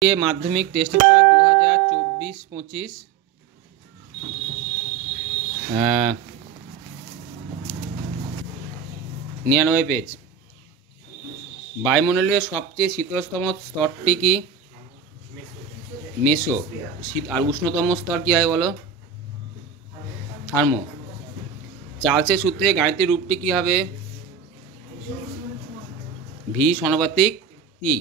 মাধ্যমিক test paper 2024-25 99 page. বায়ুমণ্ডলের সবচেয়ে শীতলতম স্তরটি কি? মেসো। শীত আর উষ্ণতম স্তর কী হয় বলো? থার্মো। চার্লসের সূত্রে গাণিতিক রূপটি কী হবে? ভি সমানুপাতিক টি।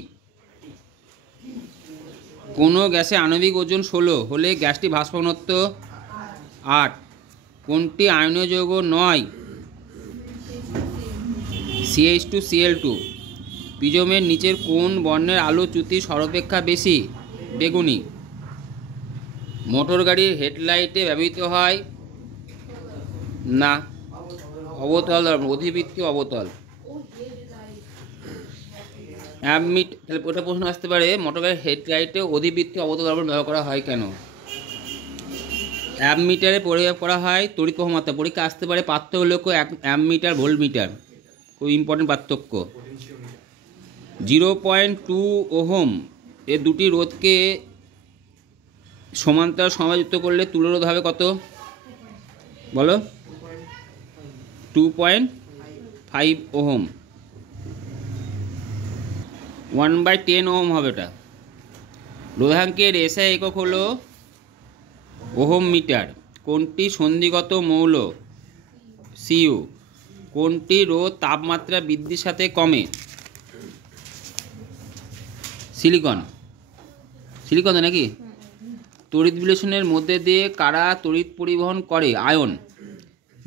কোনো গ্যাসের আণবিক ওজন 16 হলে গ্যাসটি বাষ্প ঘনত্ব 8। কোনটি আয়নীয় যৌগ নয়? CH2Cl2। প্রিজমের নিচের কোন বর্ণের আলো চ্যুতি সর্বাপেক্ষা বেশি? বেগুনি। মোটর গাড়ির হেডলাইটে ব্যবহৃত হয় না অবতল, অধিবৃত্তীয় অবতল। অ্যামমিট, তাহলে ওটা প্রশ্ন আসতে পারে, মোটর গাড়ির হেডলাইটে অধিবৃত্তীয় অবতল দর্পণ ব্যবহার করা হয় কেন? অ্যামমিটারে পরিমাপ করা হয় তড়িৎ প্রবাহমাত্রা। পরীক্ষা আসতে পারে পার্থক্য হলো অ্যামমিটার ভোল্টমিটার, খুব ইম্পর্টেন্ট পার্থক্য। 0.2 ওহম এর দুটি রোধকে সমান্তরাল সমাযুক্ত করলে তুল্যরোধ হবে কত বলো? 2.5 ওহম। 1/10 ওহম হবে এটা। রোধাঙ্কের এসআই একক হলো ওহম মিটার। কোনটি সন্ধিগত মৌল? সিইউ। কোনটি রোধ তাপমাত্রা বৃদ্ধির সাথে কমে? সিলিকন। সিলিকন নাকি? তড়িৎ বিশ্লেষণের মধ্যে দিয়ে কারা তড়িৎ পরিবহন করে? আয়ন।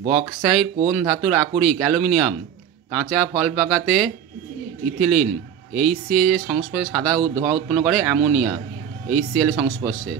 বক্সাইট কোন ধাতুর আকরিক? অ্যালুমিনিয়াম। কাঁচা ফল পাকাতে ইথিলিন। HCl সংস্পর্শে সাদা ধোঁয়া উৎপন্ন করে? অ্যামোনিয়া। HCl সংস্পর্শে।